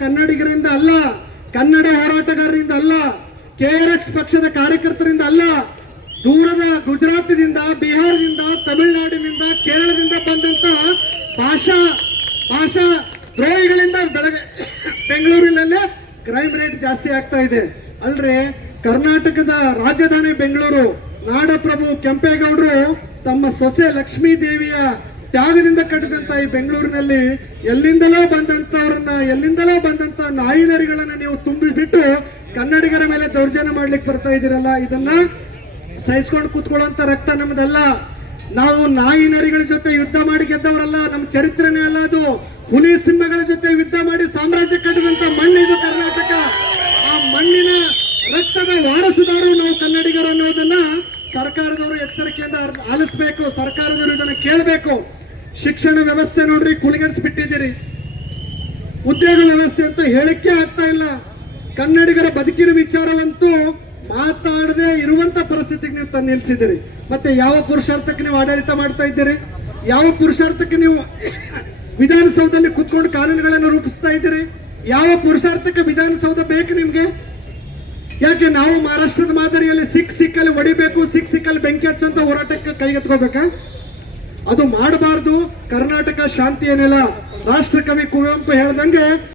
ಕನ್ನಡಿಗರಿಂದ ಅಲ್ಲ, ಕನ್ನಡ ಹೋರಾಟಗಾರರಿಂದ ಅಲ್ಲ ಕೆಆರ್ಎಸ್ ಪಕ್ಷದ ಕಾರ್ಯಕರ್ತರಿಂದ ಅಲ್ಲ, ದೂರದ ಗುಜರಾತ್ದಿಂದ ಬಿಹಾರದಿಂದ, ತಮಿಳುನಾಡಿನಿಂದ, ಕೇರಳದಿಂದ ಬಂದಂತ ಭಾಷಾ ಭಾಷಾ ದ್ರೋಹಿಗಳಿಂದ ಬೆಳಗ್ಗೆ ಬೆಂಗಳೂರಿನಲ್ಲೇ ಕ್ರೈಮ್ ರೇಟ್ ಜಾಸ್ತಿ ಆಗ್ತಾ ಇದೆ. ಅಲ್ರಿ, ಕರ್ನಾಟಕದ ರಾಜಧಾನಿ ಬೆಂಗಳೂರು, ನಾಡಪ್ರಭು ಕೆಂಪೇಗೌಡರು ತಮ್ಮ ಸೊಸೆ ಲಕ್ಷ್ಮೀ ದೇವಿಯ ತ್ಯಾಗದಿಂದ ಕಟ್ಟಿದಂತ ಈ ಬೆಂಗಳೂರಿನಲ್ಲಿ ಎಲ್ಲಿಂದಲೋ ಬಂದಂತವ್ರನ್ನ, ಎಲ್ಲಿಂದಲೋ ಬಂದಂತ ನಾಯಿನರಿಗಳನ್ನ ನೀವು ತುಂಬಿಬಿಟ್ಟು ಕನ್ನಡಿಗರ ಮೇಲೆ ದೌರ್ಜನ್ಯ ಮಾಡ್ಲಿಕ್ಕೆ ಬರ್ತಾ ಇದ್ದೀರಲ್ಲ, ಇದನ್ನ ಸಹಿಸ್ಕೊಂಡು ಕೂತ್ಕೊಳ್ಳುವಂತ ರಕ್ತ ನಮ್ದಲ್ಲ. ನಾವು ನಾಯಿ ನರಿಗಳ ಜೊತೆ ಯುದ್ಧ ಮಾಡಿ ಗೆದ್ದವರಲ್ಲ ನಮ್ಮ ಚರಿತ್ರೆನೇ ಅಲ್ಲ ಅದು. ಹುಲಿ ಸಿಂಹಗಳ ಜೊತೆ ಯುದ್ಧ ಮಾಡಿ ಸಾಮ್ರಾಜ್ಯ ಕಟ್ಟಿದಂತ ಮಣ್ಣಿದು ಕರ್ನಾಟಕ. ಆ ಮಣ್ಣಿನ ರಕ್ತದ ವಾರಸುದಾರರು ನಾವು ಕನ್ನಡಿಗರು ಅನ್ನೋದನ್ನ ಸರ್ಕಾರದವರು ಎಚ್ಚರಿಕೆಯಿಂದ ಆಲಿಸ್ಬೇಕು, ಸರ್ಕಾರದವರು ಇದನ್ನು ಕೇಳಬೇಕು. ಶಿಕ್ಷಣ ವ್ಯವಸ್ಥೆ ನೋಡ್ರಿ ಕುಲಿಗಡಿಸಿ ಬಿಟ್ಟಿದ್ದೀರಿ ಉದ್ಯೋಗ ವ್ಯವಸ್ಥೆ ಅಂತ ಹೇಳಿಕೆ ಆಗ್ತಾ ಇಲ್ಲ. ಕನ್ನಡಿಗರ ಬದುಕಿನ ವಿಚಾರವಂತೂ ಮಾತಾಡದೆ ಇರುವಂತ ಪರಿಸ್ಥಿತಿಗೆ ನೀವು ತಂದು ನಿಲ್ಸಿದ್ದೀರಿ. ಮತ್ತೆ ಯಾವ ಪುರುಷಾರ್ಥಕ್ಕೆ ನೀವು ಆಡಳಿತ ಮಾಡ್ತಾ ಇದ್ದೀರಿ? ಯಾವ ಪುರುಷಾರ್ಥಕ್ಕೆ ನೀವು ವಿಧಾನಸೌಧದಲ್ಲಿ ಕುತ್ಕೊಂಡು ಕಾನೂನುಗಳನ್ನು ರೂಪಿಸ್ತಾ ಇದ್ದೀರಿ? ಯಾವ ಪುರುಷಾರ್ಥಕ್ಕೆ ವಿಧಾನಸೌಧ ಬೇಕು ನಿಮ್ಗೆ? ಯಾಕೆ ನಾವು ಮಹಾರಾಷ್ಟ್ರದ ಮಾದರಿಯಲ್ಲಿ ಸಿಕ್ ಸಿಕ್ಕಲ್ಲಿ ಹೊಡಿಬೇಕು, ಸಿಕ್ ಸಿಕ್ಕಲ್ಲಿ ಬೆಂಕಿ ಹಚ್ಚಂತ ಹೋರಾಟಕ್ಕೆ ಕೈಗೆತ್ಕೋಬೇಕಾ ಅದು ಮಾಡಬಾರ್ದು. ಕರ್ನಾಟಕ ಶಾಂತಿ ನೆಲ. ರಾಷ್ಟ್ರಕವಿ ಕುವೆಂಪು ಹೇಳ್ದಂಗೆ